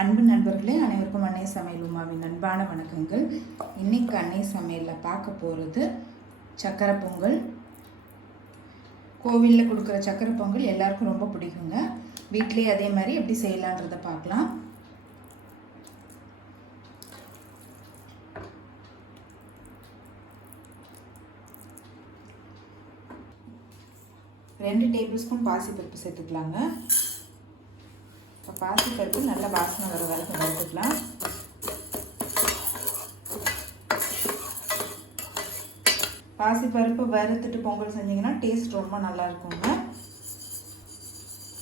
அன்பு நண்பர்களே, அனைவருக்கும் அன்னை சமையல் உமாவின் அன்பான வணக்கங்கள். இன்னைக்கு அன்னை சமையலில் பார்க்க போகிறது சக்கரை பொங்கல். கோவிலில் கொடுக்குற சக்கரை பொங்கல் எல்லாருக்கும் ரொம்ப பிடிக்குங்க. வீட்டிலேயே அதே மாதிரி எப்படி செய்யலான்றதை பார்க்கலாம். ரெண்டு டேபிள் ஸ்பூன் பாசிப்பருப்பு சேர்த்துக்கலாங்க. இப்போ பாசிப்பருப்பு நல்லா வாசனை வர வரைக்கும் வறுத்துக்கலாம். பாசிப்பருப்பு வறுத்துட்டு பொங்கல் செஞ்சிங்கன்னா டேஸ்ட் ரொம்ப நல்லா இருக்குங்க.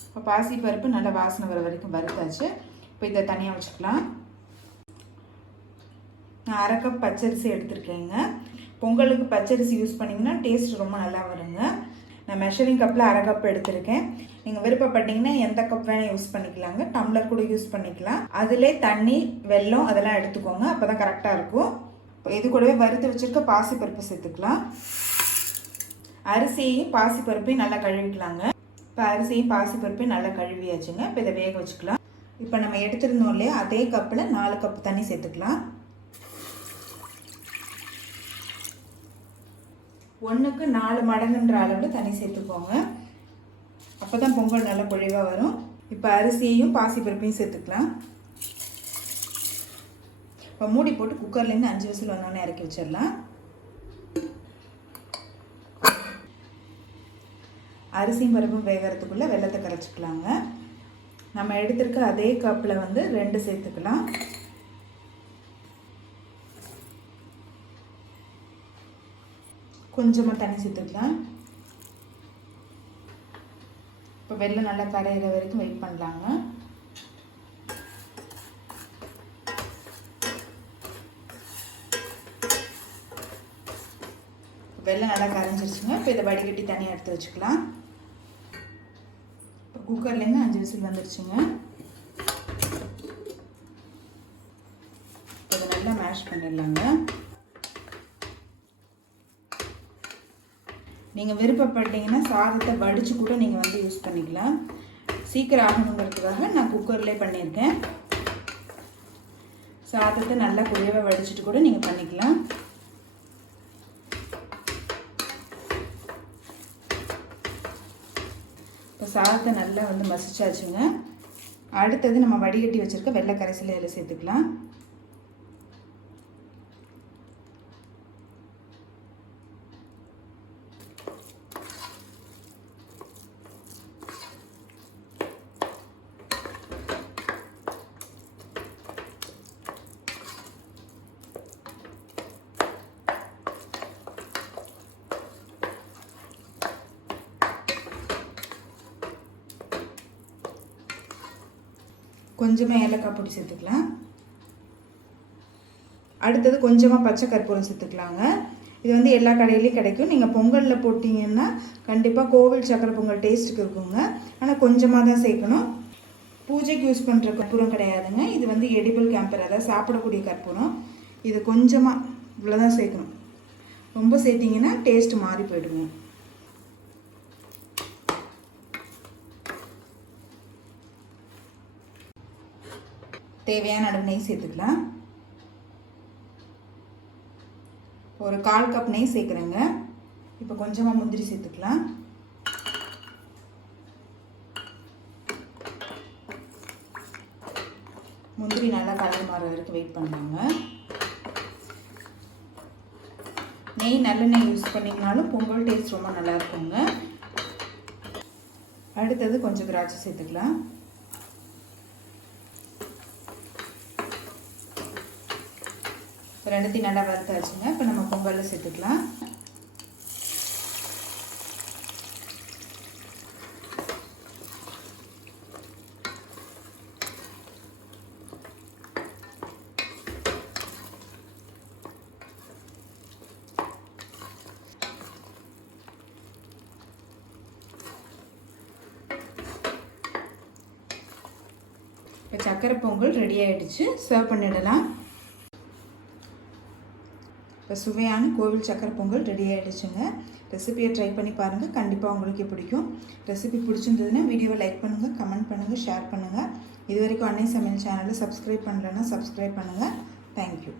இப்போ பாசிப்பருப்பு நல்லா வாசனை வர வரைக்கும் வறுத்தாச்சு. இப்போ இதை தனியாக வச்சுக்கலாம். நான் 1/2 கப் பச்சரிசி எடுத்துருக்கேங்க. பொங்கலுக்கு பச்சரிசி யூஸ் பண்ணிங்கன்னா டேஸ்ட் ரொம்ப நல்லா வருங்க. நான் மெஷரிங் கப்பில் 1/2 கப் எடுத்திருக்கேன். நீங்கள் விருப்பப்பட்டீங்கன்னா எந்த கப் வேணால் யூஸ் பண்ணிக்கலாங்க. டம்ளர் கூட யூஸ் பண்ணிக்கலாம். அதிலே தண்ணி, வெல்லம் அதெல்லாம் எடுத்துக்கோங்க. அப்போ தான் கரெக்டாக இருக்கும். இது கூடவே வறுத்து வச்சுருக்க பாசிப்பருப்பு சேர்த்துக்கலாம். அரிசியையும் பாசிப்பருப்பையும் நல்லா கழுவிக்கலாங்க. இப்போ அரிசியும் பாசிப்பருப்பையும் நல்லா கழுவியாச்சுங்க. இப்போ இதை வேக வச்சுக்கலாம். இப்போ நம்ம எடுத்துருந்தோம் இல்லையா, அதே கப்பில் 4 கப் தண்ணி சேர்த்துக்கலாம். 1க்கு 4 மடங்குன்ற அளவில் தண்ணி சேர்த்துக்கோங்க. அப்போ தான் பொங்கல் நல்லா பொழிவாக வரும். இப்போ அரிசியையும் பாசிப்பருப்பையும் சேர்த்துக்கலாம். இப்போ மூடி போட்டு குக்கர்லேருந்து 5 விசில் வந்தோடனே இறக்கி வச்சிடலாம். அரிசியும் பருப்பும் வேகிறதுக்குள்ளே வெல்லத்தை கரைச்சிக்கலாங்க. நம்ம எடுத்துருக்க அதே கப்பில் 2 சேர்த்துக்கலாம். கொஞ்சமாக தண்ணி சேர்த்துக்கலாம். இப்போ வெல்லம் நல்லா கரையிற வரைக்கும் வெயிட் பண்ணலாங்க. வெல்லம் நல்லா கரைஞ்சிருச்சுங்க. இப்போ இதை வடிகட்டி தனியாக எடுத்து வச்சுக்கலாம். இப்போ குக்கர்லேருந்து 5 விசில் வந்துருச்சுங்க. இப்போ இதை நல்லா மேஷ் பண்ணிடலாங்க. நீங்கள் விருப்பப்பட்டீங்கன்னா சாதத்தை வடித்து கூட நீங்கள் யூஸ் பண்ணிக்கலாம். சீக்கிரம் ஆகணுங்கிறதுக்காக நான் குக்கர்லேயே பண்ணியிருக்கேன். சாதத்தை நல்லா குறைவாக வடிச்சிட்டு கூட நீங்கள் பண்ணிக்கலாம். இப்போ சாதத்தை நல்லா மசிச்சாச்சுங்க. அடுத்தது நம்ம வடிகட்டி வச்சுருக்க வெள்ளை கரைசலை இதில் சேர்த்துக்கலாம். கொஞ்சமாக ஏலக்காய் பொடி சேர்த்துக்கலாம். அடுத்தது கொஞ்சமாக பச்சை கற்பூரம் சேர்த்துக்கலாங்க. இது எல்லா கடையிலையும் கிடைக்கும். நீங்கள் பொங்கலில் போட்டிங்கன்னா கண்டிப்பாக கோவில் சக்கரை பொங்கல் டேஸ்ட்டுக்கு இருக்குங்க. ஆனால் கொஞ்சமாக தான் சேர்க்கணும். பூஜைக்கு யூஸ் பண்ணுற கற்பூரம் கிடையாதுங்க. இது எடிபிள் கேம்பர், அதாவது சாப்பிடக்கூடிய கற்பூரம். இது கொஞ்சமாக இவ்வளோதான் சேர்க்கணும். ரொம்ப சேர்த்திங்கன்னா டேஸ்ட் மாறி போயிடுங்க. தேவையான அளவு நெய் சேர்த்துக்கலாம். ஒரு 1/4 கப் நெய் சேர்க்குறேங்க. இப்போ கொஞ்சமாக முந்திரி சேர்த்துக்கலாம். முந்திரி நல்லா கலர் மாற வரைக்கும் வெயிட் பண்ணாங்க. நெய் நல்லெண்ணெய் யூஸ் பண்ணிங்கனாலும் பொங்கல் டேஸ்ட் ரொம்ப நல்லா இருக்குங்க. அடுத்தது கொஞ்சம் திராட்சை சேர்த்துக்கலாம். ரெண்டுத்தையும் நல்லா வறுத்தாச்சுங்க. இப்போ நம்ம பொங்கலில் சேர்த்துக்கலாம். இப்போ சக்கரை பொங்கல் ரெடி ஆகிடுச்சு. சர்வ் பண்ணிடலாம். இப்போ சுவையான கோவில் சக்கரை பொங்கல் ரெடி ஆகிடுச்சுங்க. ரெசிபியை ட்ரை பண்ணி பாருங்கள், கண்டிப்பாக உங்களுக்கு பிடிக்கும். ரெசிபி பிடிச்சிருந்ததுன்னா வீடியோவை லைக் பண்ணுங்கள், கமெண்ட் பண்ணுங்கள், ஷேர் பண்ணுங்கள். இது வரைக்கும் அன்னை சமையல் சேனலை சப்ஸ்கிரைப் பண்ணலைன்னா சப்ஸ்கிரைப் பண்ணுங்கள். தேங்க்யூ.